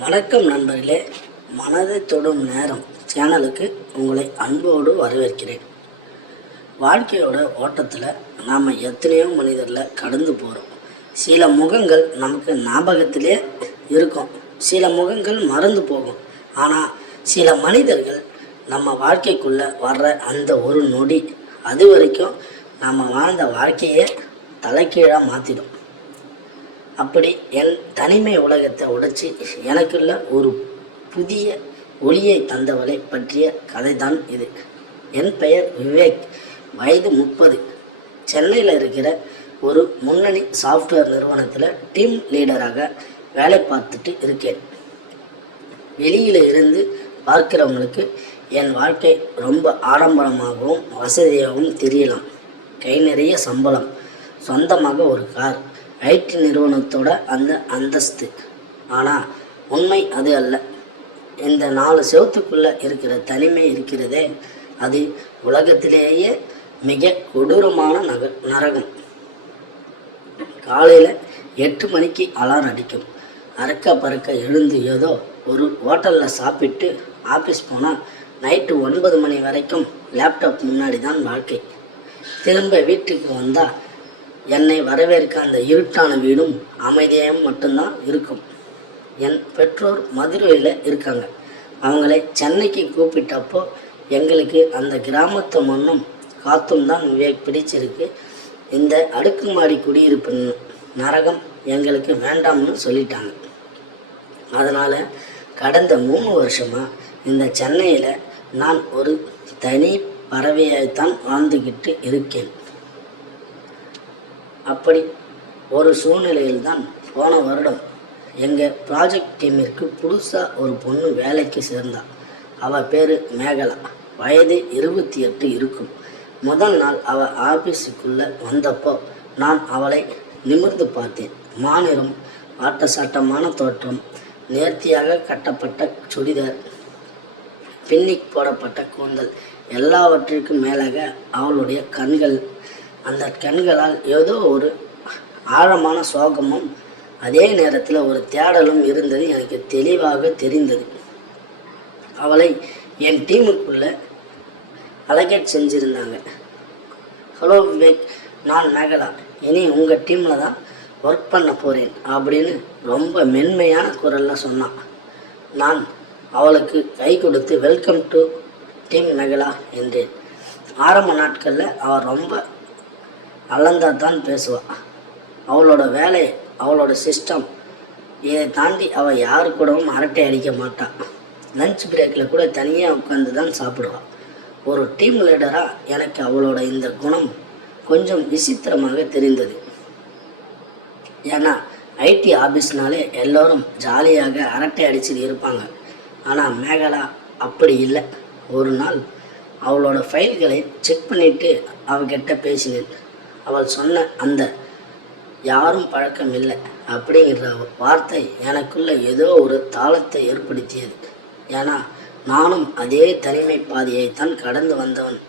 வணக்கம் நண்பர்களே, மனதை தொடும் நேரம் சேனலுக்கு உங்களை அன்போடு வரவேற்கிறேன். வாழ்க்கையோட ஓட்டத்தில் நாம் எத்தனையோ மனிதரில் கடந்து போகிறோம். சில முகங்கள் நமக்கு ஞாபகத்திலே இருக்கும், சில முகங்கள் மறந்து போகும். ஆனால் சில மனிதர்கள் நம்ம வாழ்க்கைக்குள்ளே வர்ற அந்த ஒரு நொடி அது வரைக்கும் நம்ம வாழ்ந்த வாழ்க்கையை தலைகீழாக மாற்றிடும். அப்படி என் தனிமை உலகத்தை உடைச்சி எனக்குள்ள ஒரு புதிய ஒளியை தந்தவளை பற்றிய கதை தான் இது. என் பெயர் விவேக், வயது 30. சென்னையில் இருக்கிற ஒரு முன்னணி சாஃப்ட்வேர் நிறுவனத்தில் டீம் லீடராக வேலை பார்த்துட்டு இருக்கேன். வெளியில் இருந்து பார்க்குறவங்களுக்கு என் வாழ்க்கை ரொம்ப ஆடம்பரமாகவும் வசதியாகவும் தெரியலாம். கை நிறைய சம்பளம், சொந்தமாக ஒரு கார், ஐடி நிறுவனத்தோட அந்த அந்தஸ்து. ஆனால் உண்மை அது அல்ல. இந்த 4 செவத்துக்குள்ளே இருக்கிற தனிமை இருக்கிறதே, அது உலகத்திலேயே மிக கொடூரமான நரகம். காலையில் 8 மணிக்கு அலாரம் அடிக்கும். அறக்க பறக்க எழுந்து ஏதோ ஒரு ஹோட்டலில் சாப்பிட்டு ஆஃபீஸ் போனால் நைட்டு 9 மணி வரைக்கும் லேப்டாப் முன்னாடி தான் வாழ்க்கை. திரும்ப வீட்டுக்கு வந்தால் என்னை வரவேற்க அந்த இருட்டான வீடும் அமைதியாகவும் மட்டும்தான் இருக்கும். என் பெற்றோர் மதுரையில் இருக்காங்க. அவங்களை சென்னைக்கு கூப்பிட்டப்போ எங்களுக்கு அந்த கிராமத்து மண்ணும் காத்தும் தான் பிடிச்சிருக்கு. இந்த அடுக்குமாடி குடியிருப்பு நரகம் எங்களுக்கு வேண்டாம்னு சொல்லிட்டாங்க. அதனால் கடந்த 3 வருஷமாக இந்த சென்னையில் நான் ஒரு தனி பறவையாய்த்தான் வாழ்ந்துக்கிட்டு இருக்கேன். அப்படி ஒரு சூழ்நிலையில்தான் போன வருடம் எங்கள் ப்ராஜெக்ட் டீமிற்கு புதுசாக ஒரு பொண்ணு வேலைக்கு சேர்ந்தாள். அவள் பேர் மேகலா, வயது 28 இருக்கும். முதல் நாள் அவள் ஆஃபீஸுக்குள்ளே வந்தப்போ நான் அவளை நிமிர்ந்து பார்த்தேன். மாநிலம், வாட்டசாட்டமான தோற்றம், நேர்த்தியாக கட்டப்பட்ட சுடிதார், பின்னிக் போடப்பட்ட கூந்தல், எல்லாவற்றிற்கும் மேலாக அவளுடைய கண்கள். அந்த கண்களால் ஏதோ ஒரு ஆழமான சோகமும் அதே நேரத்தில் ஒரு தேடலும் இருந்தது எனக்கு தெளிவாக தெரிந்தது. அவளை என் டீமுக்குள்ளே அலகேட் செஞ்சுருந்தாங்க. ஹலோ விவேக், நான் மேகலா, இனி உங்கள் டீமில் தான் ஒர்க் பண்ண போகிறேன் அப்படின்னு ரொம்ப மென்மையான குரலில் சொன்னான். நான் அவளுக்கு கை கொடுத்து வெல்கம் டு டீம் மேகலா என்றேன். ஆரம்ப நாட்களில் அவள் ரொம்ப அளந்தா தான் பேசுவாள். அவளோட வேலை, அவளோட சிஸ்டம், இதை தாண்டி அவள் யாரு கூடவும் அரட்டை அடிக்க மாட்டாள். லஞ்ச் பிரேக்கில் கூட தனியாக உட்காந்து தான் சாப்பிடுவாள். ஒரு டீம் லீடராக எனக்கு அவளோட இந்த குணம் கொஞ்சம் விசித்திரமாக தெரிந்தது. ஏன்னா ஐடி ஆஃபீஸ்னாலே எல்லோரும் ஜாலியாக அரட்டை அடிச்சுட்டு இருப்பாங்க. ஆனால் மேகலா அப்படி இல்லை. ஒரு நாள் அவளோட ஃபைல்களை செக் பண்ணிவிட்டு அவகிட்ட பேசினேன். அவள் சொன்ன அந்த யாரும் பழக்கம் இல்லை அப்படிங்கிற வார்த்தை எனக்குள்ள ஏதோ ஒரு தாளத்தை ஏற்படுத்தியது. ஏன்னா நானும் அதே தனிமை பாதையைத்தான் கடந்து வந்தவன்.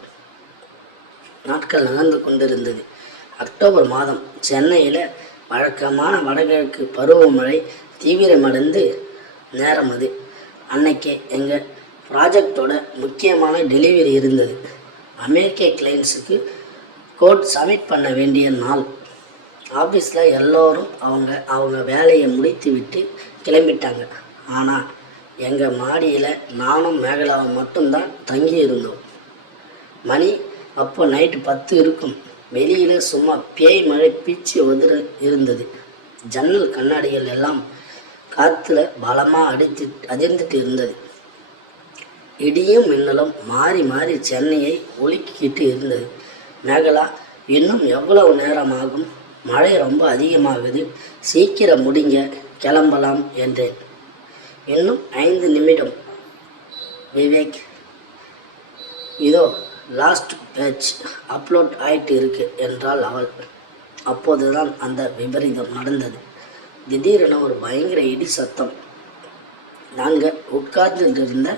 நாட்கள் நகர்ந்து கொண்டிருந்தது. அக்டோபர் மாதம் சென்னையில் வழக்கமான வடகிழக்கு பருவமழை தீவிரமடைந்து நேரம் அது. அன்னைக்கு எங்கள் ப்ராஜெக்டோட முக்கியமான டெலிவரி இருந்தது. அமெரிக்க கிளைண்ட்ஸுக்கு கோட் சப்மிட் பண்ண வேண்டிய நாள். ஆஃபீஸில் எல்லோரும் அவங்க வேலையை முடித்து விட்டு கிளம்பிட்டாங்க. ஆனால் எங்கள் மாடியில் நானும் மேகலாவும் மட்டும்தான் தங்கி இருந்தோம். மணி அப்போ நைட்டு 10 இருக்கும். வெளியில் சும்மா பேய் மழை பீச்சி இருந்தது. ஜன்னல் கண்ணாடிகள் எல்லாம் காற்றுல பலமாக அதிர்ந்துட்டு இருந்தது. இடியும் மின்னலும் மாறி மாறி சென்னையை ஒழுக்கிக்கிட்டு இருந்தது. மேகலா, இன்னும் எவ்வளவு நேரம் ஆகும்? மழை ரொம்ப அதிகமாகுது, சீக்கிரம் முடிங்க, கிளம்பலாம் என்றேன். இன்னும் 5 நிமிடம் விவேக், இதோ லாஸ்ட் பேட்ச் அப்லோட் ஆகிட்டு இருக்கு என்றாள் அவள். அப்போதுதான் அந்த விபரீதம் நடந்தது. திடீரென ஒரு பயங்கர இடி சத்தம். நாங்கள் உட்கார்ந்துட்டு இருந்த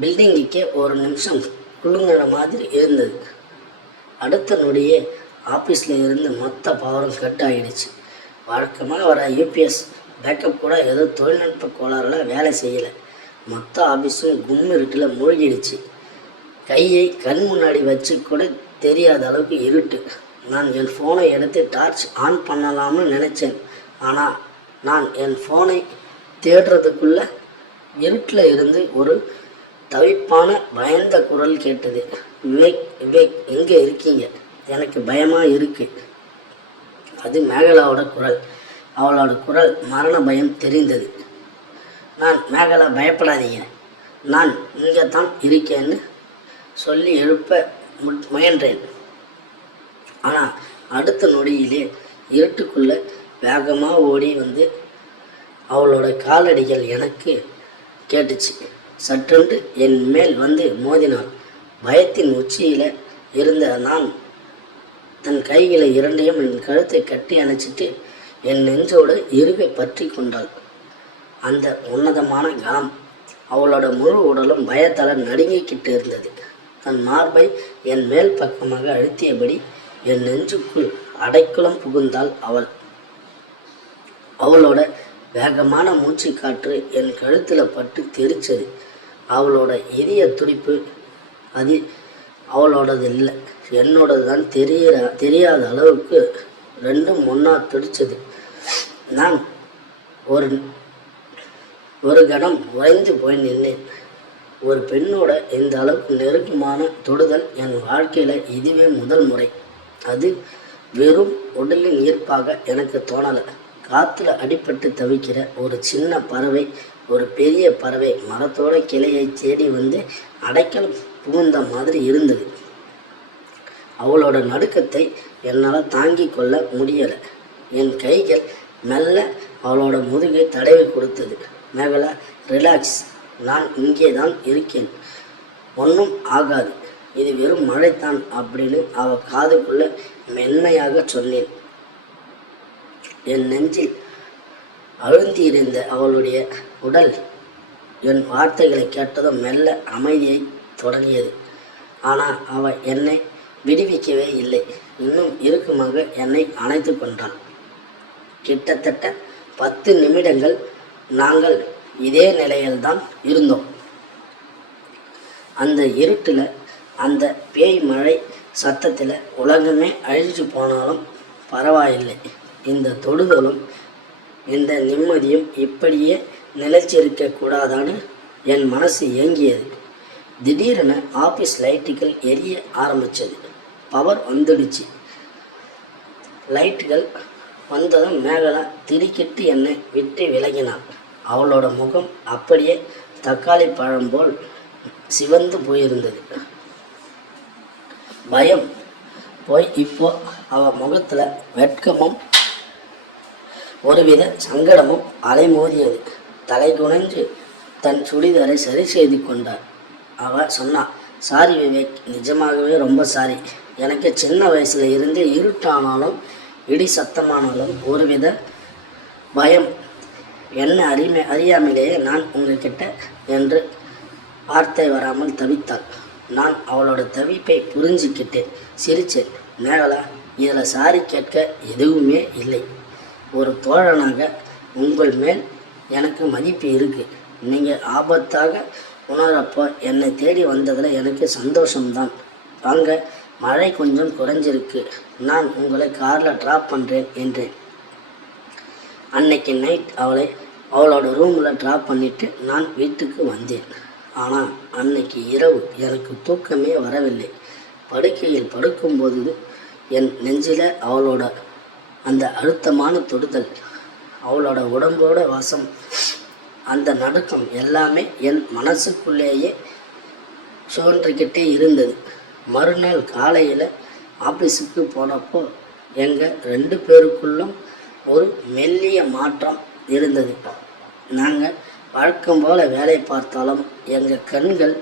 பில்டிங்குக்கே ஒரு நிமிஷம் குலுங்கின மாதிரி இருந்தது. அடுத்த நொடியே ஆஃபீஸில் இருந்து மொத்த பவரும் கட் ஆகிடுச்சு. வழக்கமாக வர யூபிஎஸ் பேக்கப் கூட ஏதோ தொழில்நுட்ப கோளாறுல வேலை செய்யலை. மொத்த ஆஃபீஸும் கும்மிருட்டில் மூழ்கிடுச்சு. கையை கண் முன்னாடி வச்சு கூட தெரியாத அளவுக்கு இருட்டு. நான் என் ஃபோனை எடுத்து டார்ச் ஆன் பண்ணலாம்னு நினச்சேன். ஆனால் நான் என் ஃபோனை தேடுறதுக்குள்ள இருட்டில் இருந்து ஒரு தவிப்பான பயந்த குரல் கேட்டது. விவேக், விவேக், எங்கே இருக்கீங்க? எனக்கு பயமாக இருக்கு. அது மேகலாவோட குரல். அவளோட குரல் மரண பயம் தெரிந்தது. நான், மேகலா, பயப்படாதீங்க, நான் இங்கே தான் இருக்கேன்னு சொல்லி எழுப்ப முயன்றேன். ஆனால் அடுத்த நொடியிலே இருட்டுக்குள்ளே வேகமாக ஓடி வந்து அவளோட காலடிகள் எனக்கு கேட்டுச்சு. சற்றென்று என் மேல் வந்து மோதினாள். பயத்தின் உச்சியில் இருந்த நான் தன் கைகளை இரண்டையும் என் கழுத்தை கட்டி அணைச்சிட்டு என் நெஞ்சோடு இறுகை பற்றி கொண்டாள். அந்த உன்னதமான கணம் அவளோட முழு உடலும் பயத்தால் நடுங்கிக்கிட்டு இருந்தது. தன் மார்பை என் மேல் பக்கமாக அழுத்தியபடி என் நெஞ்சுக்குள் அடைக்குளம் புகுந்தாள் அவள். அவளோட வேகமான மூச்சு காற்று என் கழுத்தில் பட்டு தெரிச்சது. அவளோட இதய துடிப்பு அது அவளோடது இல்லை, என்னோடது தான் தெரியாத அளவுக்கு ரெண்டும் ஒன்றா துடிச்சது. நான் ஒரு கணம் உறைந்து போய் நின்றேன். ஒரு பெண்ணோட இந்த அளவுக்கு நெருக்கமான தொடுதல் என் வாழ்க்கையில் இதுவே முதல் முறை. அது வெறும் உடலின் ஈர்ப்பாக எனக்கு தோணலை. காற்றுல அடிபட்டு தவிக்கிற ஒரு சின்ன பறவை, ஒரு பெரிய பறவை மரத்தோட கிளையை தேடி வந்து அடைக்கலம் புகுந்த மாதிரி இருந்தது. அவளோட நடுக்கத்தை என்னால் தாங்கி கொள்ள முடியலை. என் கைகள் மெல்ல அவளோட முதுகை தடவி கொடுத்தது. மேகலா, ரிலாக்ஸ், நான் இங்கே தான் இருக்கேன், ஒன்றும் ஆகாது, இது வெறும் மழைத்தான் அப்படின்னு அவள் காதுக்குள்ள மென்மையாக சொன்னேன். என் நெஞ்சில் அழுந்தியிருந்த அவளுடைய உடல் என் வார்த்தைகளை கேட்டதும் மெல்ல அமைதியை தொடங்கியது. ஆனால் அவள் என்னை விடுவிக்கவே இல்லை. இன்னும் இறுக்கமாக என்னை அணைத்து கொண்டாள். கிட்டத்தட்ட 10 நிமிடங்கள் நாங்கள் இதே நிலையில்தான் இருந்தோம். அந்த இருட்டில், அந்த பேய் மழை சத்தத்தில் உலகமே அழிஞ்சு போனாலும் பரவாயில்லை, இந்த தொடுதலும் இந்த நிம்மதியும் இப்படியே நிலைச்சிருக்க கூடாதான்னு என் மனசு ஏங்கியது. திடீரென ஆஃபீஸ் லைட்டுகள் எரிய ஆரம்பித்தது. பவர் வந்துடுச்சு. லைட்டுகள் வந்ததும் மேகலா திடுக்கிட்டு என்னை விட்டு விலகினாள். அவளோட முகம் அப்படியே தக்காளி பழம் போல் சிவந்து போயிருந்தது. பயம் போய் இப்போ அவள் முகத்தில் வெட்கமும் ஒருவித சங்கடமும் அலைமோதியது. தலை குனைஞ்சு தன் சுடிதாரை சரி செய்து கொண்டார். அவள் சொன்னா, சாரி விவேக், நிஜமாகவே ரொம்ப சாரி. எனக்கு சின்ன வயசுல இருந்து இருட்டானாலும் இடி சத்தமானாலும் ஒருவித பயம். என்ன அறியாமலேயே நான் உங்ககிட்ட என்று வார்த்தை வராமல் தவித்தாள். நான் அவளோட தவிப்பை புரிஞ்சுக்கிட்டேன். சிரிச்சேன். மேகலா, இதில் சாரி கேட்க எதுவுமே இல்லை. ஒரு தோழனாக உங்கள் மேல் எனக்கு மதிப்பு இருக்குது. நீங்கள் ஆபத்தாக உணரப்போ என்னை தேடி வந்ததில் எனக்கு சந்தோஷம்தான். வாங்க, மழை கொஞ்சம் குறைஞ்சிருக்கு, நான் உங்களை காரில் ட்ராப் பண்ணுறேன் என்றேன். அன்னைக்கு நைட் அவளோட ரூமில் ட்ராப் பண்ணிவிட்டு நான் வீட்டுக்கு வந்தேன். ஆனால் அன்னைக்கு இரவு எனக்கு தூக்கமே வரவில்லை. படுக்கையில் படுக்கும்போது என் நெஞ்சில் அவளோட அந்த அழுத்தமான தொடுதல், அவளோட உடம்போட வாசம், அந்த நடுக்கம் எல்லாமே என் மனசுக்குள்ளேயே சோன்றிக்கிட்டே இருந்தது. மறுநாள் காலையில் ஆஃபீஸுக்கு போனப்போ எங்கள் 2 பேருக்குள்ளும் ஒரு மெல்லிய மாற்றம் இருந்தது. நாங்கள் வழக்கம் போல் வேலை பார்த்தாலும் எங்கள் கண்கள்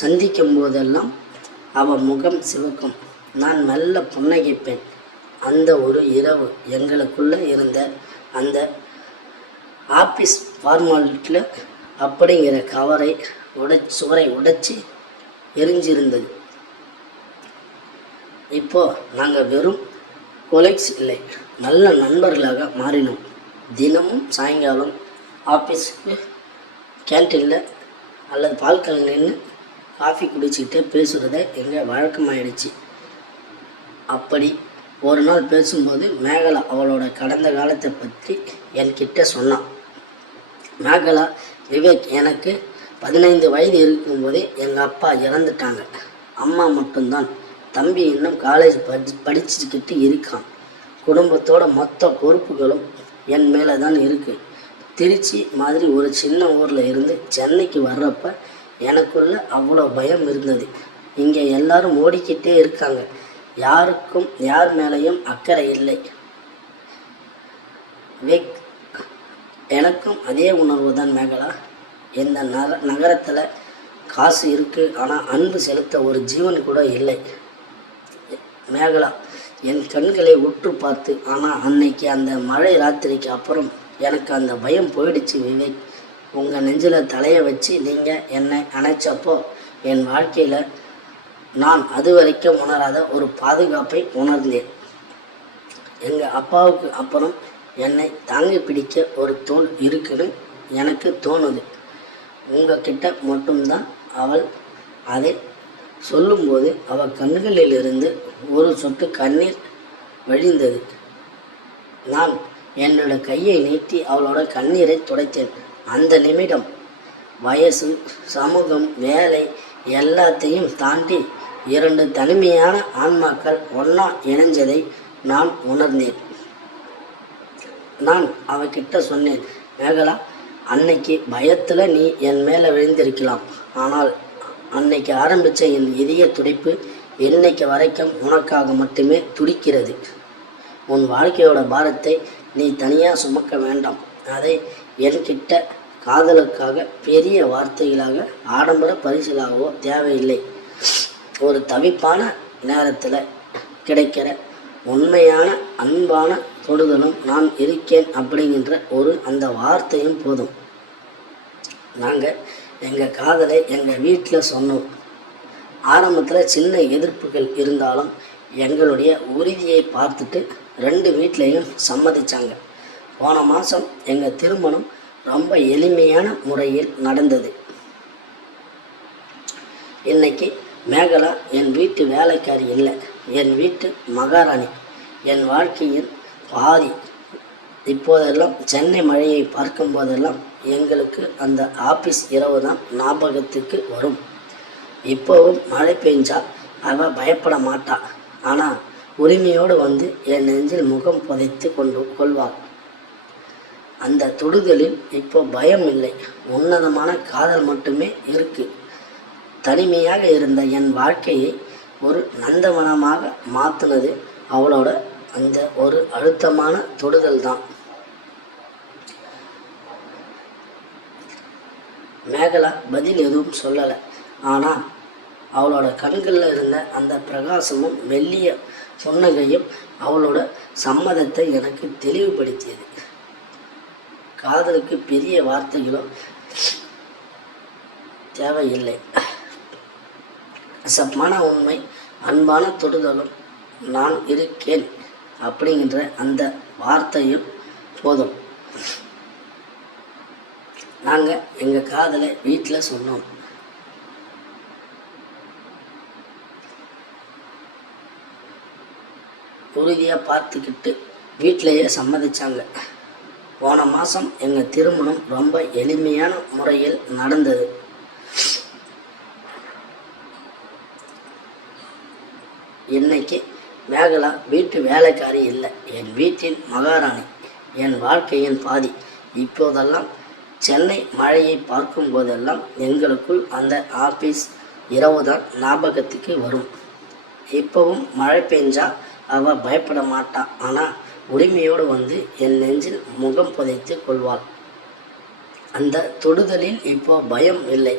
சந்திக்கும் போதெல்லாம் அவள் முகம் சிவக்கும். நான் மெல்ல புன்னகைப்பேன். அந்த ஒரு இரவு எங்களுக்குள்ளே இருந்த அந்த ஆஃபீஸ் ஃபார்மாலிட்டியில் அப்படிங்கிற சுவரை உடைச்சி எரிஞ்சிருந்தது. இப்போது நாங்கள் வெறும் கொலீக்ஸ் இல்லை, நல்ல நண்பர்களாக மாறினோம். தினமும் சாயங்காலம் ஆஃபீஸுக்கு கேன்டீனில் அல்லது பால்கனில் நின்று காஃபி குடிச்சிக்கிட்டே பேசுகிறத எங்கள் வழக்கமாயிடுச்சு. அப்படி ஒரு நாள் பேசும்போது மேகலா அவளோட கடந்த காலத்தை பற்றி என்கிட்ட சொன்னான். மேகலா, விவேக், எனக்கு 15 வயது இருக்கும்போதே எங்கள் அப்பா இறந்துட்டாங்க. அம்மா மட்டும்தான். தம்பி இன்னும் காலேஜ் படிச்சுக்கிட்டு இருக்கான். குடும்பத்தோட மொத்த பொறுப்புகளும் என் மேலே தான் இருக்குது. திருச்சி மாதிரி ஒரு சின்ன ஊரில் இருந்து சென்னைக்கு வர்றப்ப எனக்குள்ள அவ்வளோ பயம் இருந்தது. இங்கே எல்லாரும் ஓடிக்கிட்டே இருக்காங்க. யாருக்கும் யார் மேலேயும் அக்கறை இல்லை. விவேக், எனக்கும் அதே உணர்வு தான் மேகலா. இந்த நகரத்தில் காசு இருக்குது, ஆனால் அன்பு செலுத்த ஒரு ஜீவன் கூட இல்லை. மேகலா என் கண்களை உற்று பார்த்து, ஆனால் அன்னைக்கு அந்த மழை ராத்திரிக்கு அப்புறம் எனக்கு அந்த பயம் போயிடுச்சு. விவேக், உங்கள் நெஞ்சில் தலையை வச்சு நீங்கள் என்னை அணைச்சப்போ என் வாழ்க்கையில் நான் அது வரைக்கும் உணராத ஒரு பாதுகாப்பை உணர்ந்தேன். எங்கள் அப்பாவுக்கு அப்புறம் என்னை தாங்கி பிடிக்க ஒரு தோள் இருக்குன்னு எனக்கு தோணுது. உங்ககிட்ட மட்டும்தான். அவள் அதை சொல்லும்போது அவள் கண்களிலிருந்து ஒரு சொட்டு கண்ணீர் வழிந்தது. நான் என்னோட கையை நீட்டி அவளோட கண்ணீரை துடைத்தேன். அந்த நிமிடம் வயசு, சமூகம், வேலை எல்லாத்தையும் தாண்டி 2 தனிமையான ஆன்மாக்கள் ஒன்றா இணைஞ்சதை நான் உணர்ந்தேன். நான் அவகிட்ட சொன்னேன், மேகலா, அன்னைக்கு பயத்தில் நீ என் மேலே விழுந்திருக்கலாம். ஆனால் அன்னைக்கு ஆரம்பித்த என் இதய துடிப்பு இன்னைக்கு வரைக்கும் உனக்காக மட்டுமே துடிக்கிறது. உன் வாழ்க்கையோட பாரத்தை நீ தனியாக சுமக்க வேண்டாம். அதை என்கிட்ட காதலுக்காக பெரிய வார்த்தைகளாக ஆடம்பர பரிசிலாகவோ தேவையில்லை. ஒரு தவிப்பான நேரத்தில் கிடைக்கிற உண்மையான அன்பான தொடுதலும் நான் இருக்கேன் அப்படிங்கிற அந்த வார்த்தையும் போதும். நாங்கள் எங்கள் காதலை எங்கள் வீட்டில் சொன்னோம். ஆரம்பத்தில் சின்ன எதிர்ப்புகள் இருந்தாலும் எங்களுடைய உறுதியை பார்த்துட்டு 2 வீட்லேயும் சம்மதிச்சாங்க. போன மாதம் எங்கள் திருமணம் ரொம்ப எளிமையான முறையில் நடந்தது. இன்னைக்கு மேகலா என் வீட்டு வேலைக்காரி இல்லை, என் வீட்டு மகாராணி, என் வாழ்க்கையின் பாதி. இப்போதெல்லாம் சென்னை மழையை பார்க்கும் போதெல்லாம் எங்களுக்கு அந்த ஆஃபீஸ் இரவு தான் ஞாபகத்துக்கு வரும். இப்போவும் மழை பெஞ்சா அவள் பயப்பட மாட்டா. ஆனால் உரிமையோடு வந்து என் நெஞ்சில் முகம் புதைத்து கொள்வாள். அந்த தொடுதலில் இப்போ பயம் இல்லை, உன்னதமான காதல் மட்டுமே இருக்கு. தனிமையாக இருந்த என் வாழ்க்கையை ஒரு நந்தவனமாக மாற்றினது அவளோட அந்த ஒரு அழுத்தமான தொடுதல் தான். மேகலா பதில் எதுவும் சொல்லலை. ஆனால் அவளோட கண்களில் இருந்த அந்த பிரகாசமும் மெல்லிய புன்னகையும் அவளோட சம்மதத்தை எனக்கு தெளிவுபடுத்தியது. காதலுக்கு பெரிய வார்த்தைகளோ தேவையில்லை. சமான உண்மை, அன்பான தொடுதலும், நான் இருக்கேன் அப்படிங்கிற அந்த வார்த்தையும் போதும். நாங்கள் எங்கள் காதலை வீட்டில் சொன்னோம். உறுதியாக பார்த்துக்கிட்டு வீட்டிலையே சம்மதிச்சாங்க. போன மாதம் எங்கள் திருமணம் ரொம்ப எளிமையான முறையில் நடந்தது. இன்னைக்கு மேகலா வீட்டு வேலைக்காரி இல்லை, என் வீட்டின் மகாராணி, என் வாழ்க்கையின் பாதி. இப்போதெல்லாம் சென்னை மழையை பார்க்கும் போதெல்லாம் எங்களுக்குள் அந்த ஆஃபீஸ் இரவு தான் ஞாபகத்துக்கு வரும். இப்போவும் மழை பெஞ்சா அவள் பயப்பட மாட்டாள். ஆனால் உரிமையோடு வந்து என் நெஞ்சில் முகம் புதைத்து கொள்வாள். அந்த தொடுதலில் இப்போ பயம் இல்லை,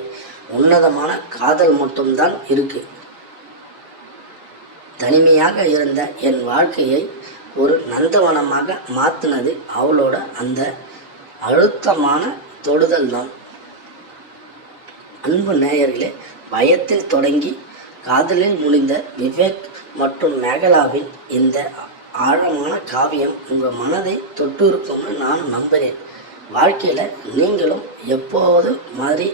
உன்னதமான காதல் மட்டும்தான் இருக்கு. தனிமையாக இருந்த என் வாழ்க்கையை ஒரு நந்தவனமாக மாற்றினது அவளோட அந்த அழுத்தமான தொடுதல் தான். அன்பு நேயர்களே, பயத்தில் தொடங்கி காதலில் முடிந்த விவேக் மற்றும் மேகலாவின் இந்த ஆழமான காவியம் உங்கள் மனதை தொட்டு இருக்கும்னு நான் நம்புகிறேன். வாழ்க்கையில் நீங்களும் எப்போது மாதிரி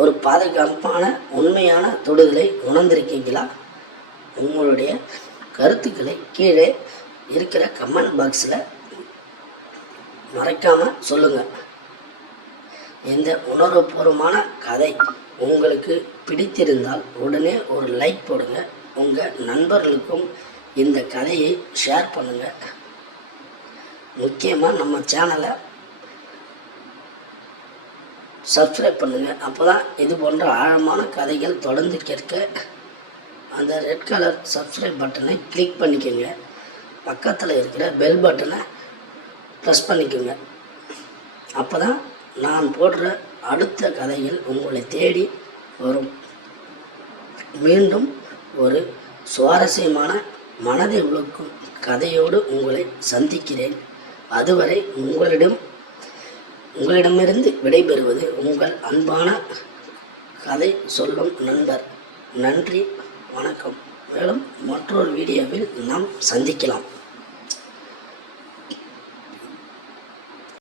ஒரு பாதுகாப்பான உண்மையான தொடுதலை உணர்ந்திருக்கீங்களா? உங்களுடைய கருத்துக்களை கீழே இருக்கிற கமெண்ட் பாக்ஸில் மறக்காமல் சொல்லுங்கள். இந்த உணர்வுபூர்வமான கதை உங்களுக்கு பிடித்திருந்தால் உடனே ஒரு லைக் போடுங்க. உங்கள் நண்பர்களுக்கும் இந்த கதையை ஷேர் பண்ணுங்கள். முக்கியமாக நம்ம சேனலை சப்ஸ்கிரைப் பண்ணுங்கள். அப்போ தான் இது போன்ற ஆழமான கதைகள் தொடர்ந்து கேட்க அந்த ரெட் கலர் சப்ஸ்கிரைப் பட்டனை கிளிக் பண்ணிக்கோங்க. பக்கத்தில் இருக்கிற பெல் பட்டனை ப்ரெஸ் பண்ணிக்கோங்க. அப்போ தான் நான் போடுற அடுத்த கதைகள் உங்களை தேடி வரும். மீண்டும் ஒரு சுவாரஸ்யமான மனதை உழுக்கும் கதையோடு உங்களை சந்திக்கிறேன். அதுவரை உங்களிடமிருந்து விடைபெறுவது உங்கள் அன்பான கதை சொல்லும் நண்பர். நன்றி, வணக்கம். மேலும் மற்றொரு வீடியோவில் நாம் சந்திக்கலாம்.